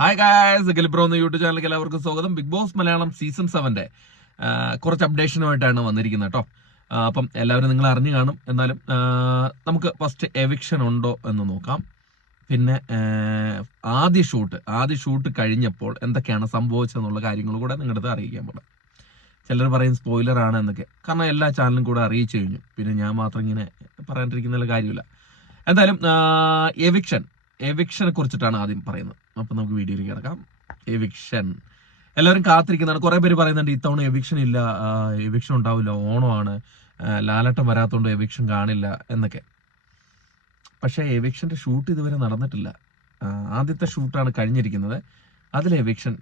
Hi guys, ഗലിബ്രോ എന്ന YouTube ചാനലിലേക്ക് എല്ലാവർക്കും സ്വാഗതം. ബിഗ് ബോസ് മലയാളം സീസൺ 7 കുറച്ച് അപ്ഡേഷനുമായിട്ടാണ് വന്നിരിക്കുന്നത് കേട്ടോ. അപ്പം എല്ലാവരും നിങ്ങൾ അറിഞ്ഞു കാണും. എന്നാലും നമുക്ക് ഫസ്റ്റ് എവിക്ഷൻ ഉണ്ടോ എന്ന് നോക്കാം. പിന്നെ ആദ്യ ഷൂട്ട് കഴിഞ്ഞപ്പോൾ എന്തൊക്കെയാണ് സംഭവിച്ചതെന്നുള്ള കാര്യങ്ങൾ കൂടെ നിങ്ങളുടെ അറിയിക്കാൻ പോകാം. ചിലർ പറയും സ്പോയിലർ ആണ് എന്നൊക്കെ, കാരണം എല്ലാ ചാനലും കൂടെ അറിയിച്ചു കഴിഞ്ഞു. പിന്നെ ഞാൻ മാത്രം ഇങ്ങനെ പറയാണ്ടിരിക്കുന്ന കാര്യമില്ല. എന്തായാലും എവിക്ഷനെ കുറിച്ചിട്ടാണ് ആദ്യം പറയുന്നത്. അപ്പം നമുക്ക് വീഡിയോയിലേക്ക് കിടക്കാം. എവിക്ഷൻ എല്ലാവരും കാത്തിരിക്കുന്നതാണ്. കുറേ പേര് പറയുന്നുണ്ട് ഇത്തവണ എവിക്ഷൻ ഇല്ല, എവിക്ഷൻ ഉണ്ടാവില്ല, ഓണമാണ്, ലാലട്ടം വരാത്തതുകൊണ്ട് എവിക്ഷൻ കാണില്ല എന്നൊക്കെ. പക്ഷേ എവിക്ഷന്റെ ഷൂട്ട് ഇതുവരെ നടന്നിട്ടില്ല. ആദ്യത്തെ ഷൂട്ടാണ് കഴിഞ്ഞിരിക്കുന്നത്. അതിൽ എവിക്ഷൻ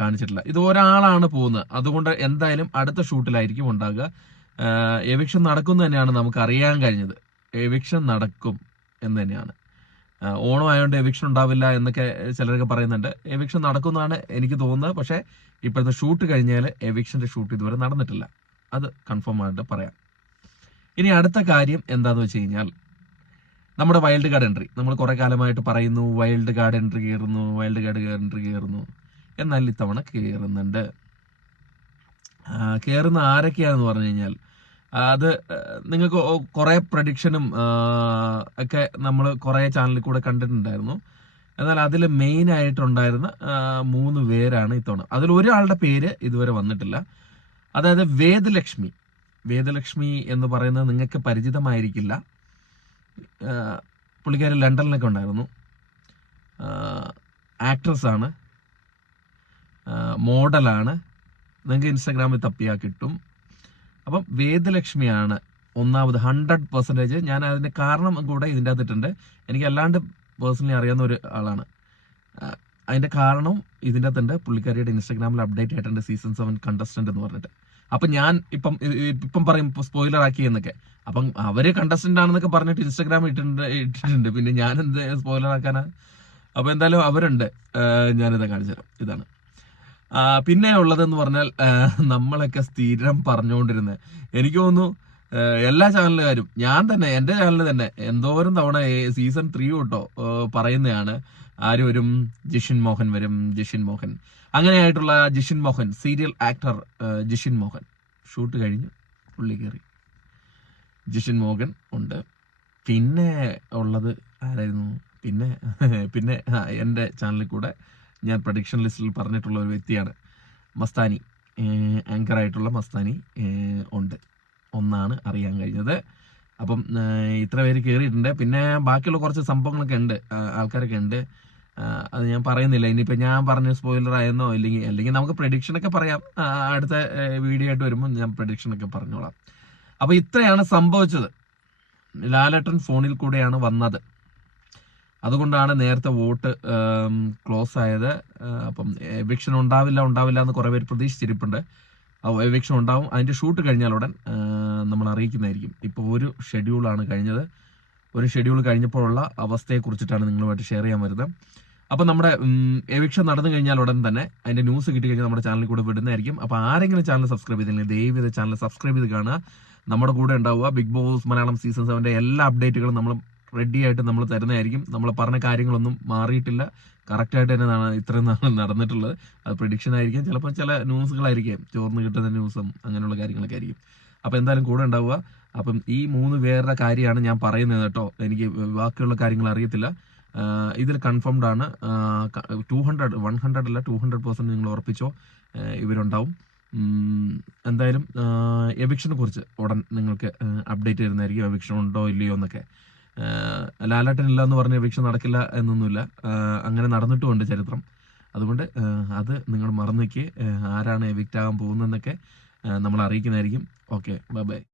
കാണിച്ചിട്ടില്ല. ഇത് ഒരാളാണ് പോകുന്നത്. അതുകൊണ്ട് എന്തായാലും അടുത്ത ഷൂട്ടിലായിരിക്കും ഉണ്ടാകുക. എവിക്ഷൻ നടക്കും തന്നെയാണ് നമുക്ക് അറിയാൻ കഴിഞ്ഞത്. എവിക്ഷൻ നടക്കും എന്ന് തന്നെയാണ്. ഓണം ആയതുകൊണ്ട് എവിക്ഷൻ ഉണ്ടാവില്ല എന്നൊക്കെ ചിലരൊക്കെ പറയുന്നുണ്ട്. എവിക്ഷൻ നടക്കുന്നതാണ് എനിക്ക് തോന്നുന്നത്. പക്ഷേ ഇപ്പോഴത്തെ ഷൂട്ട് കഴിഞ്ഞാൽ എവിക്ഷന്റെ ഷൂട്ട് ഇതുവരെ നടന്നിട്ടില്ല. അത് കൺഫേം ആയിട്ട് പറയാം. ഇനി അടുത്ത കാര്യം എന്താന്ന് വെച്ച് കഴിഞ്ഞാൽ നമ്മുടെ വൈൽഡ് കാർഡ് എൻട്രി. നമ്മൾ കുറെ കാലമായിട്ട് പറയുന്നു വൈൽഡ് കാർഡ് എൻട്രി കയറുന്നു. എന്നാൽ ഇത്തവണ കയറുന്നുണ്ട്. കയറുന്ന ആരൊക്കെയാണെന്ന് പറഞ്ഞു കഴിഞ്ഞാൽ അത് നിങ്ങൾക്ക് കുറെ പ്രഡിക്ഷനും ഒക്കെ നമ്മൾ കുറെ ചാനലിൽ കൂടെ കണ്ടിട്ടുണ്ടായിരുന്നു. എന്നാൽ അതിൽ മെയിൻ ആയിട്ടുണ്ടായിരുന്ന 3 പേരാണ് ഇത്തവണ. അതിൽ ഒരാളുടെ പേര് ഇതുവരെ വന്നിട്ടില്ല. അതായത് വേദലക്ഷ്മി എന്ന് പറയുന്നത് നിങ്ങൾക്ക് പരിചിതമായിരിക്കില്ല. പുള്ളിക്കാരി ലണ്ടനിലൊക്കെ ഉണ്ടായിരുന്നു. ആക്ട്രസ് ആണ്, മോഡലാണ്. നിങ്ങൾക്ക് ഇൻസ്റ്റാഗ്രാമിൽ തപ്പിയാൽ കിട്ടും. അപ്പം വേദലക്ഷ്മിയാണ് ഒന്നാമത് 100%. ഞാൻ അതിന്റെ കാരണം കൂടെ ഇതിൻ്റെ അകത്തിട്ടുണ്ട്. എനിക്ക് അല്ലാണ്ട് പേഴ്സണലി അറിയാവുന്ന ഒരു ആളാണ്. അതിന്റെ കാരണം ഇതിൻ്റെ അകത്തുണ്ട്. പുള്ളിക്കാരിയുടെ ഇൻസ്റ്റാഗ്രാമിൽ അപ്ഡേറ്റ് ആയിട്ടുണ്ട് സീസൺ 7 കണ്ടസ്റ്റന്റ് എന്ന് പറഞ്ഞിട്ട്. അപ്പം ഞാൻ ഇപ്പം പറയും സ്പോയിലർ ആക്കി എന്നൊക്കെ. അപ്പം അവര് കണ്ടസ്റ്റന്റ് ആണെന്നൊക്കെ പറഞ്ഞിട്ട് ഇൻസ്റ്റാഗ്രാമിൽ ഇട്ടിട്ടുണ്ട്. പിന്നെ ഞാൻ എന്ത് സ്പോയിലർ ആക്കാനാ? അപ്പൊ എന്തായാലും അവരുണ്ട്. ഞാനിതാ കാണിച്ചുതരാം. ഇതാണ്. പിന്നെ ഉള്ളതെന്ന് പറഞ്ഞാൽ നമ്മളൊക്കെ സ്ഥിരം പറഞ്ഞുകൊണ്ടിരുന്നത്, എനിക്ക് തോന്നുന്നു എല്ലാ ചാനലുകാരും, ഞാൻ തന്നെ എൻ്റെ ചാനൽ തന്നെ എന്തോരം തവണ സീസൺ 3 തൊട്ടോ പറയുന്നതാണ്. ആര് വരും? ജിഷിൻ മോഹൻ. അങ്ങനെയായിട്ടുള്ള Jishin Mohan, serial actor Jishin Mohan shoot കഴിഞ്ഞു, പുള്ളി കയറി. ജിഷിൻ മോഹൻ ഉണ്ട്. പിന്നെ ഉള്ളത് ആരായിരുന്നു? പിന്നെ എൻ്റെ ചാനലിൽ കൂടെ ഞാൻ പ്രഡിക്ഷൻ ലിസ്റ്റിൽ പറഞ്ഞിട്ടുള്ള ഒരു വ്യക്തിയാണ് മസ്താനി. ആങ്കറായിട്ടുള്ള മസ്താനി ഉണ്ട്. ഒന്നാണ് അറിയാൻ കഴിഞ്ഞത്. അപ്പം ഇത്ര പേര് കയറിയിട്ടുണ്ട്. പിന്നെ ബാക്കിയുള്ള കുറച്ച് സംഭവങ്ങളൊക്കെ ഉണ്ട്, ആൾക്കാരൊക്കെ ഉണ്ട്. അത് ഞാൻ പറയുന്നില്ല. ഇനിയിപ്പോൾ ഞാൻ പറഞ്ഞ സ്പോയിലർ ആയെന്നോ അല്ലെങ്കിൽ നമുക്ക് പ്രഡിക്ഷനൊക്കെ പറയാം. അടുത്ത വീഡിയോ ആയിട്ട് വരുമ്പോൾ ഞാൻ പ്രഡിക്ഷനൊക്കെ പറഞ്ഞോളാം. അപ്പോൾ ഇത്രയാണ് സംഭവിച്ചത്. ലാലേട്ടൻ ഫോണിൽ കൂടെയാണ് വന്നത്. അതുകൊണ്ടാണ് നേരത്തെ വോട്ട് ക്ലോസ് ആയത്. അപ്പം എവിക്ഷൻ ഉണ്ടാവില്ല എന്ന് കുറേ പേര് പ്രതീക്ഷിച്ചിരിപ്പുണ്ട്. എവിക്ഷൻ ഉണ്ടാവും. അതിൻ്റെ ഷൂട്ട് കഴിഞ്ഞാൽ ഉടൻ നമ്മൾ അറിയിക്കുന്നതായിരിക്കും. ഇപ്പോൾ ഒരു ഷെഡ്യൂളാണ് കഴിഞ്ഞത്. ഒരു ഷെഡ്യൂൾ കഴിഞ്ഞപ്പോഴുള്ള അവസ്ഥയെക്കുറിച്ചിട്ടാണ് നിങ്ങളുമായിട്ട് ഷെയർ ചെയ്യാൻ വരുന്നത്. അപ്പം നമ്മുടെ എവിക്ഷൻ നടന്നു കഴിഞ്ഞാൽ ഉടൻ തന്നെ അതിൻ്റെ ന്യൂസ് കിട്ടി കഴിഞ്ഞാൽ നമ്മുടെ ചാനലിൽ കൂടെ വിടുന്നതായിരിക്കും. അപ്പോൾ ആരെങ്കിലും ചാനൽ സബ്സ്ക്രൈബ് ചെയ്തില്ലെങ്കിൽ ദയവേത് ചാനൽ സബ്സ്ക്രൈബ് ചെയ്ത് കാണുക. നമ്മുടെ കൂടെ ഉണ്ടാവുക. ബിഗ് ബോസ് മലയാളം സീസൺ 7 എല്ലാ അപ്ഡേറ്റുകളും നമ്മൾ റെഡി ആയിട്ട് നമ്മൾ തരുന്നതായിരിക്കും. നമ്മൾ പറഞ്ഞ കാര്യങ്ങളൊന്നും മാറിയിട്ടില്ല. കറക്റ്റായിട്ട് തന്നെ ഇത്രയും നാൾ നടന്നിട്ടുള്ളത്. അത് പ്രഡിക്ഷൻ ആയിരിക്കും, ചിലപ്പോൾ ചില ന്യൂസുകളായിരിക്കും, ചോർന്ന് കിട്ടുന്ന ന്യൂസും അങ്ങനെയുള്ള കാര്യങ്ങളൊക്കെ ആയിരിക്കും. അപ്പോൾ എന്തായാലും കൂടെ ഉണ്ടാവുക. അപ്പം ഈ 3 പേരുടെ കാര്യമാണ് ഞാൻ പറയുന്നത് കേട്ടോ. എനിക്ക് ബാക്കിയുള്ള കാര്യങ്ങൾ അറിയത്തില്ല. ഇതിൽ കൺഫേംഡ് ആണ്. 100 അല്ല 200% നിങ്ങൾ ഉറപ്പിച്ചോ, ഇവരുണ്ടാവും. എന്തായാലും എവിക്ഷനെ കുറിച്ച് ഉടൻ നിങ്ങൾക്ക് അപ്ഡേറ്റ് തരുന്നതായിരിക്കും. എവിക്ഷൻ ഉണ്ടോ ഇല്ലയോ എന്നൊക്കെ. ലാലേട്ടൻ ഇല്ല എന്ന് പറഞ്ഞ എവിക്ഷൻ നടക്കില്ല എന്നൊന്നുമില്ല. അങ്ങനെ നടന്നിട്ടുമുണ്ട് ചരിത്രം. അതുകൊണ്ട് അത് നിങ്ങൾ മറന്നു വയ്ക്കുക. ആരാണ് എവിക്റ്റ് ആകാൻ പോകുന്നതെന്നൊക്കെ നമ്മൾ അറിയിക്കുന്നതായിരിക്കും. Okay, by.